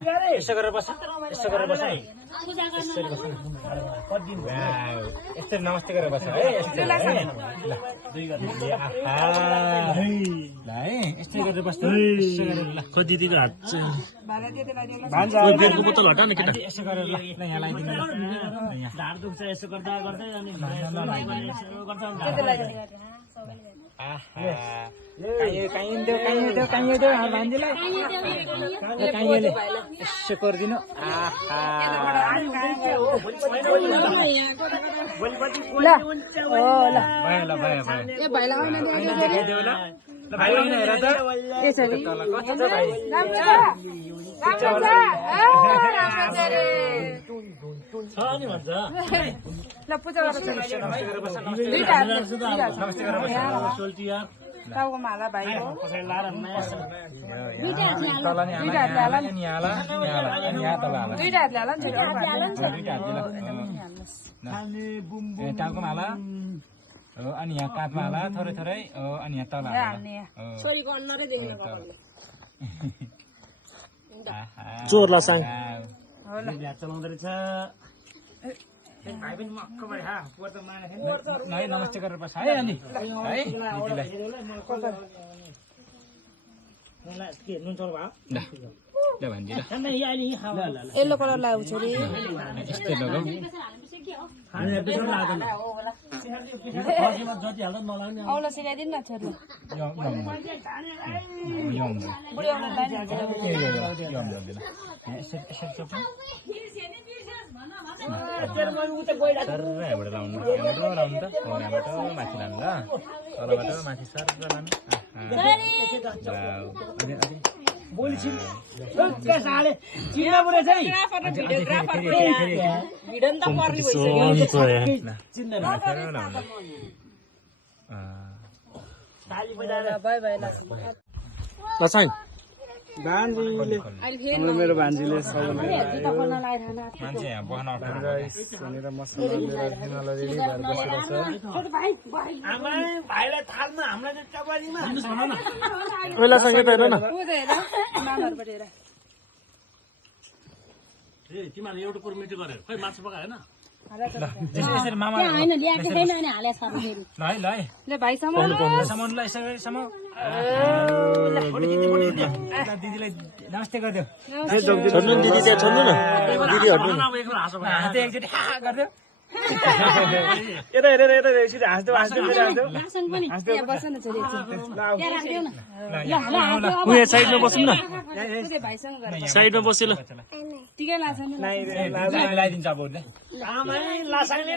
यसो गरेर बस यसो गरेर बस यस्तै नमस्ते गरेर बस है यस्तै ल है यस्तै गरेर बस्नु यसो गरेर ल खै दिदीको हात चाहिँ भान्जा बेरको बोतल हटा न केटा यसो गरेर ल यहाँ लगाइदिनु यहाँ ढाड दुख्छ यसो गर्दा गर्दै अनि यसो गर्दा काहीँ भान्जीलाई यसो गरिदिनु देखाइदेऊ ल भाइ हेर त छ नि भन्छ ल पूजा गरेर सोल्टी यार टाउको माला भाइको कसै लाएर नयाँ तल नि हाल नि हाल यहाँ तल हाल दुईटा हातले हाल नि छोरी अरू हातले दुईटा हातले टाउकोमा हाल हो अनि यहाँ काँधमा हाल थोरै थोरै हो अनि यहाँ तल हाल्ने छोरीको अनुहारै देख्न पाउँदैन चोर लासाङ बिहा चलाउँदो रहेछ भाइ पनि मक्क भयो हा पोहोर त माने थिएन है नमस्ते गरेर बस है अनि है दिदीलाई के नुन चल भयो ल भान्जी ल ठन्डा यहाँ अहिले खाऊ येल्लो कलर लगाएको छोरी यस्तै लगाऊ हामी एपिसोड लाग्दैन फर्स्टमा जति हाल्दा नलाग्ने औलो सिकाइदिनु न छोरी बुढी औलो यहाँबाट लाउनु यहाँबाट लाउनु त यहाँबाट माथि लानु ल तलबाट माथि सर लानु बोली छिन् साले चिना पुरै चाहिँ भिडियो त पर्ने चिन्दैन ताली बजाएर बाई बाई लासाङ मेरो भान्जीले जुत्ता खोल्न लगाएर मान्छे यहाँ बस्न आमा भाइलाई थाल्नु हामीलाई चाहिँ चपारीमा लासाङ यता हेर न पूजा हेर मामहरुबाट हेर ए तिमीहरूले एउटा कुरो मिठो गरेर खै माछा पकायो होइन यसरी मामा होइन ल्याएको छैन अनि हालेको छ फेरि ल है ल है ले भाइसम्म सामान ल यसो गरी सामान दिदीलाई नमस्ते गरिदेऊ छोड्नु नि दिदी त्यहाँ छोड्नु न दिदी हट्नु न अब एकलो हाँसो भयो हातै एकचोटि गरिदेऊ लासाङ पनि यहाँ बस न छोरी त्यहाँ राखिदेऊ न उयो साइडमा बसौँ न पूजा भाइसँग गरेर साइडमा बस्यो ल टिकै लाग्छ नि लगाइदिन्छ अब उसले आमा लासाङले